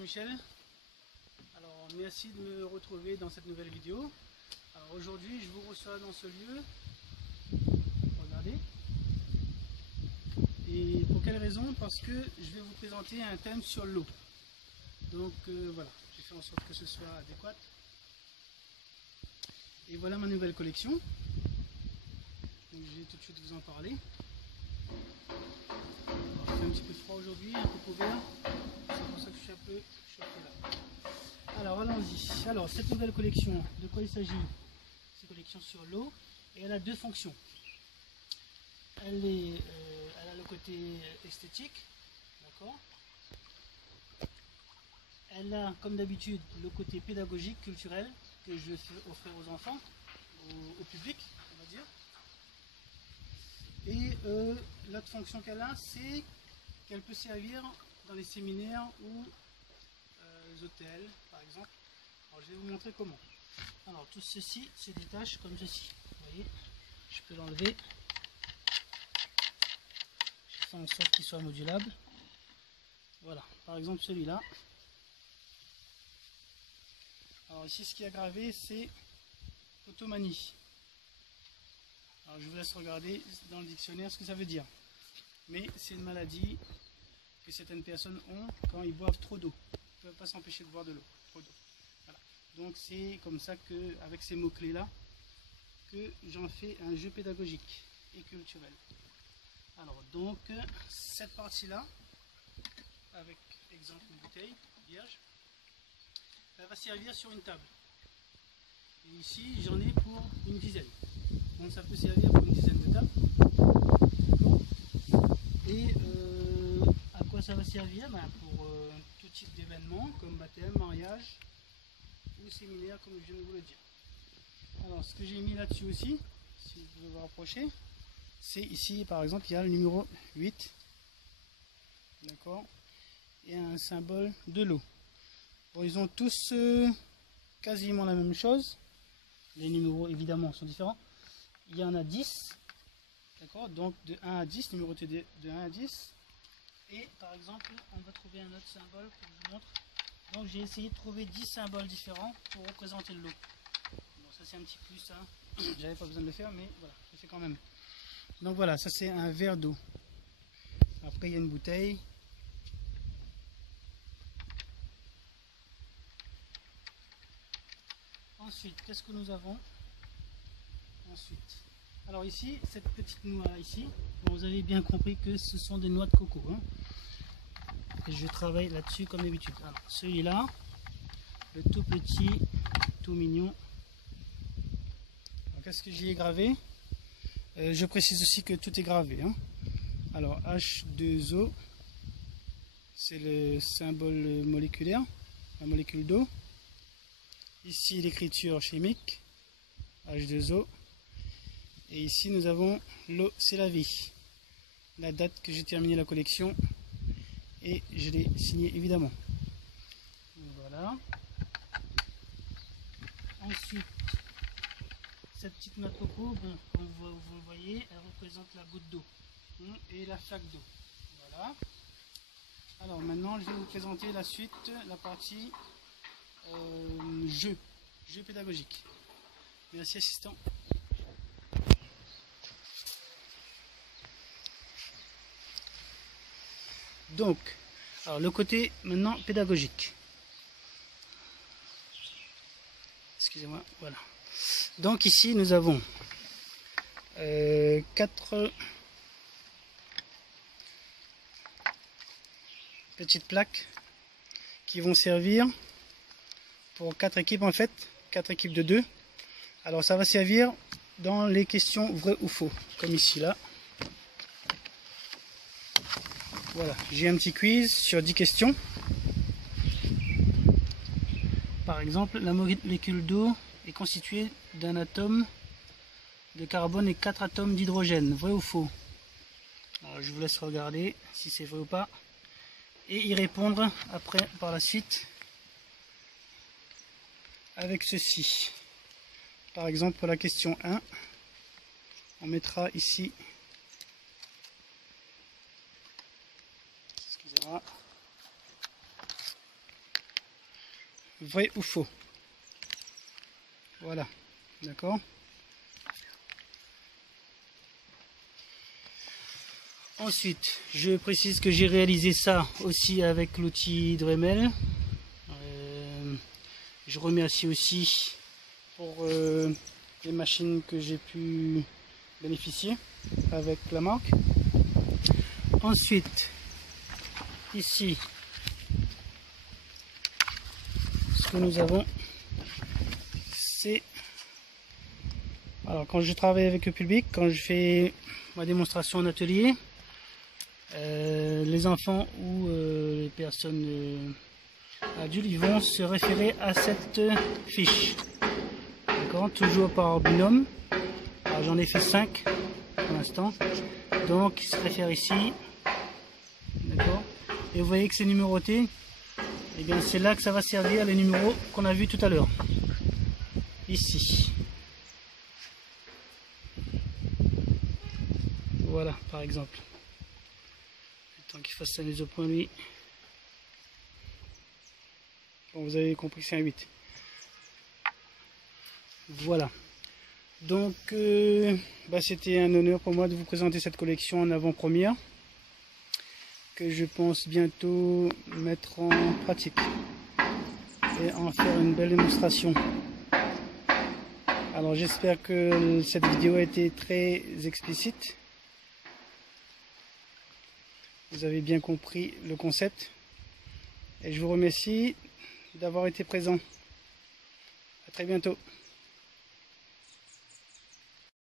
Michel, alors merci de me retrouver dans cette nouvelle vidéo. Alors aujourd'hui je vous reçois dans ce lieu, regardez, et pour quelle raison? Parce que je vais vous présenter un thème sur l'eau. Donc voilà, j'ai fait en sorte que ce soit adéquat. Et voilà ma nouvelle collection. Donc je vais tout de suite vous en parler. Alors, il fait un petit peu froid aujourd'hui, un peu couvert. C'est pour ça que je suis un peu chauffé là. Alors allons-y. Alors cette nouvelle collection, de quoi il s'agit? C'est une collection sur l'eau et elle a deux fonctions. Elle a le côté esthétique, d'accord. Elle a comme d'habitude le côté pédagogique, culturel, que je vais offrir aux enfants, au public, on va dire. Et l'autre fonction qu'elle a, c'est qu'elle peut servir dans les séminaires ou les hôtels, par exemple. Alors, je vais vous montrer comment. Alors, tout ceci se détache comme ceci. Vous voyez, je peux l'enlever. Je fais en sorte qu'il soit modulable. Voilà, par exemple celui-là. Alors ici, ce qui est gravé, c'est Photomanie. Alors je vous laisse regarder dans le dictionnaire ce que ça veut dire. Mais c'est une maladie que certaines personnes ont quand ils boivent trop d'eau. Ils ne peuvent pas s'empêcher de boire de l'eau. Trop d'eau. Voilà. Donc c'est comme ça que, avec ces mots-clés là, que j'en fais un jeu pédagogique et culturel. Alors donc cette partie-là, avec exemple une bouteille vierge, elle va servir sur une table. Et ici j'en ai pour une dizaine. Donc ça peut servir pour une dizaine de tables. Et à quoi ça va servir? Pour tout type d'événements comme baptême, mariage ou séminaire, comme je viens de vous le dire. Alors ce que j'ai mis là-dessus aussi, si vous pouvez vous rapprocher, c'est ici par exemple il y a le numéro 8, d'accord, et un symbole de l'eau. Bon, ils ont tous quasiment la même chose. Les numéros évidemment sont différents. Il y en a 10, d'accord, donc de 1 à 10, numéroté de 1 à 10. Et par exemple, on va trouver un autre symbole que je vous montre. Donc j'ai essayé de trouver 10 symboles différents pour représenter l'eau. Bon, ça c'est un petit plus, hein. J'avais pas besoin de le faire, mais voilà, je le fais quand même. Donc voilà, ça c'est un verre d'eau. Après il y a une bouteille. Ensuite, qu'est-ce que nous avons? Ensuite, alors ici, cette petite noix là, ici, bon, vous avez bien compris que ce sont des noix de coco, hein. Et je travaille là-dessus comme d'habitude. Alors celui-là, le tout petit, tout mignon. Qu'est-ce que j'y ai gravé? Je précise aussi que tout est gravé, hein. Alors H2O, c'est le symbole moléculaire, la molécule d'eau. Ici l'écriture chimique, H2O. Et ici nous avons l'eau, c'est la vie. La date que j'ai terminé la collection. Et je l'ai signé évidemment. Voilà. Ensuite, cette petite noix de coco, bon, comme vous le voyez, elle représente la goutte d'eau et la flaque d'eau. Voilà. Alors maintenant, je vais vous présenter la suite, la partie jeu pédagogique. Merci assistant. Donc, alors le côté maintenant pédagogique. Excusez-moi, voilà. Donc ici nous avons 4 petites plaques qui vont servir pour 4 équipes en fait, 4 équipes de 2. Alors ça va servir dans les questions vrai ou faux, comme ici là. Voilà, j'ai un petit quiz sur 10 questions. Par exemple, la molécule d'eau est constituée d'un atome de carbone et 4 atomes d'hydrogène. Vrai ou faux? Alors, je vous laisse regarder si c'est vrai ou pas. Et y répondre après, par la suite, avec ceci. Par exemple, pour la question 1, On mettra ici, excusez-moi, vrai ou faux. Voilà, d'accord. Ensuite, je précise que j'ai réalisé ça aussi avec l'outil Dremel. Je remercie aussi pour les machines que j'ai pu bénéficier avec la marque. Ensuite, ici, ce que nous avons, c'est... Alors, quand je travaille avec le public, quand je fais ma démonstration en atelier, les enfants ou les personnes adultes, ils vont se référer à cette fiche. D'accord, toujours par binôme. Alors j'en ai fait 5 pour l'instant. Donc ils se réfèrent ici. D'accord. Et vous voyez que c'est numéroté. Et bien c'est là que ça va servir les numéros qu'on a vus tout à l'heure. Ici. Voilà par exemple. Tant qu'il fasse sa mise au point lui. Bon, vous avez compris que c'est un 8. Voilà. Donc c'était un honneur pour moi de vous présenter cette collection en avant-première, que je pense bientôt mettre en pratique et en faire une belle démonstration. Alors j'espère que cette vidéo a été très explicite. Vous avez bien compris le concept. Et je vous remercie d'avoir été présent. À très bientôt.